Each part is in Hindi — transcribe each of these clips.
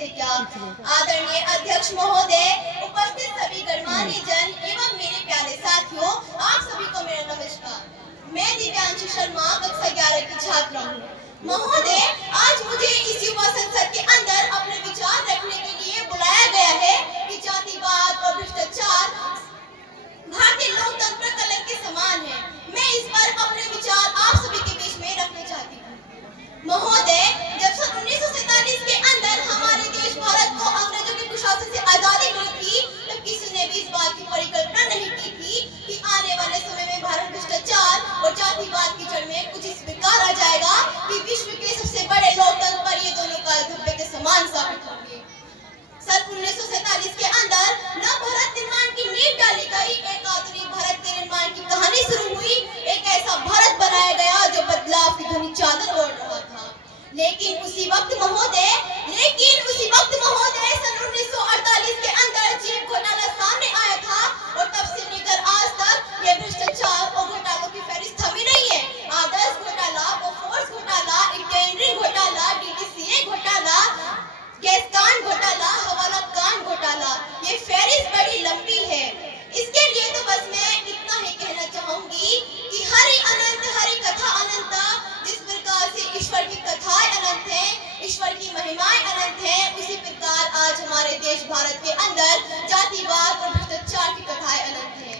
से क्या। आदरणीय अध्यक्ष महोदय, उपस्थित सभी गणमान्य जन एवं मेरे प्यारे साथियों, आप सभी को मेरा नमस्कार। मैं दिव्यांशी शर्मा कक्षा 11 की छात्रा हूँ। महोदय, आज मुझे इस युवा संसद के अंदर अपने विचार रखने के लिए बुलाया गया है कि जातिवाद और भ्रष्टाचार भारतीय लोकतंत्र कलंक के समान है। मैं इस पर अपने विचार आप सभी के बीच में रखना चाहती हूँ। महोदय, जब सन 1947 के अंदर हमारे देश भारत को अंग्रेजों के कुशासन से आजादी मिली थी, तब किसी ने भी इस बात की परिकल्पना नहीं की थी कि आने वाले समय में भारत भ्रष्टाचार और जातिवाद की जड़ में कुछ इस प्रकार आ जाएगा कि विश्व के सबसे बड़े लोकतंत्र पर ये दोनों काल धब्बे के समान साबित होंगे। सन 1947 के अंदर न भारत निर्माण की नींव डाली गई, एक आधुनिक भारत के निर्माण की कहानी शुरू हुई। एक ऐसा भारत बनाया गया जो बदलाव की धुनी चादर ओढ़ रहा था। लेकिन उसी वक्त महोदय सन 1948 के अंदर जेब घोटाला सामने आया था और तब से लेकर आज तक ये भ्रष्टाचार और घोटालों की फहरिस्त थमी नहीं है। आदर्श घोटाला, बोफोर्स घोटाला, इंटेंडरिंग घोटाला, डीडीसीए घोटाला, गैस कांड घोटाला, हवाला कांड घोटाला, ये फहरिस्त बड़ी लंबी है। इसके लिए तो बस मैं इतना ही कहना चाहूंगी कि हरि अनंत, हरि कथा अनंत। जिस प्रकार से ईश्वर की कथाएं अनंत है, ईश्वर की महिमाएं अनंत है, उसी प्रकार आज हमारे देश भारत के अंदर जातिवाद और भ्रष्टाचार की कथाएं अनंत है।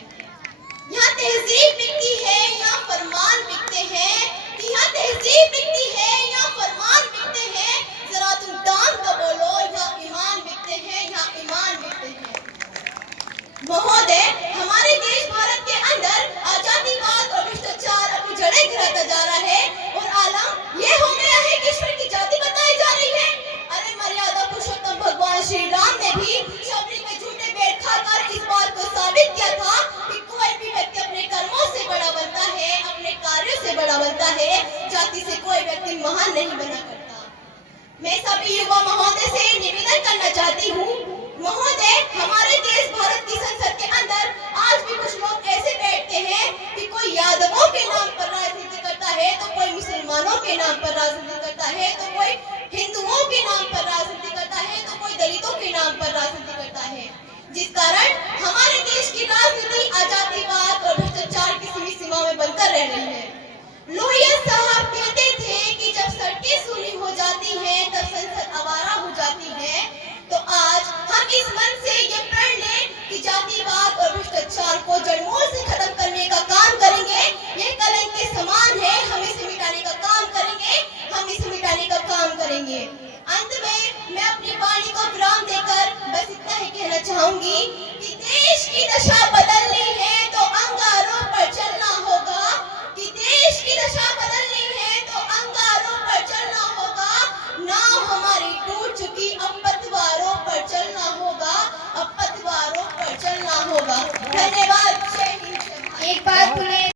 यहाँ तहजीब बिकती है, यहाँ फरमान बिकते हैं। यहाँ तहजीब बिकती है, यहाँ फरमान बिकते हैं। जरा तुम दाम का बोलो, यहाँ ईमान बिकते हैं, यहाँ ईमान बिकते हैं। महोदय, हमारे देश भारत के अंदर जातिवाद और भ्रष्टाचार अपनी जड़ें गिराता जा रहा है और आलम ये हो गया है कि ईश्वर की जाति बताई जा रही है। अरे मर्यादा पुरुषोत्तम भगवान श्री राम ने भी शबरी के झूठे बेर खाकर इस बात को साबित किया था कि कोई भी व्यक्ति अपने कर्मों से बड़ा बनता है, अपने कार्यों से बड़ा बनता है, जाति से कोई व्यक्ति महान नहीं बना करता। मैं सभी युवा महोदय से निवेदन करना चाहती हूँ, महोदय, हमारे देश भारत की संसद के अंदर आज भी कुछ लोग ऐसे बैठते हैं कि कोई यादवों के नाम पर राजनीति करता है, तो कोई मुसलमानों के नाम पर राजनीति करता है, तो कोई हिंदुओं के नाम पर राजनीति करता है, तो कोई दलितों के नाम पर राजनीति करता है, जिस कारण हमारे देश की राजनीति जातिवाद और भ्रष्टाचार की सीमित सीमा में बनकर रह रही है। लोहिया साहब कहते थे कि जब सड़कें सूनी हो जाती हैं, तब संसद आवारा हो जाती है। तो आज हम इस मन से ये प्रण लें कि जातिवाद और भ्रष्टाचार को जड़मूल से खत्म करने का काम करेंगे। ये कलंक के समान है, हम इसे मिटाने का काम करेंगे, हम इसे मिटाने का काम करेंगे। अंत में मैं अपनी वाणी को विराम देकर बस इतना ही कहना चाहूंगी कि देश की दशा बदलनी है तो अंगारों पर चलना होगा, कि देश की दशा बदलनी है तो अंगारों पर चलना होगा। नाव हमारी टूट चुकी, अब पतवारों पर चलना होगा, अब पतवारों पर चलना होगा। धन्यवाद।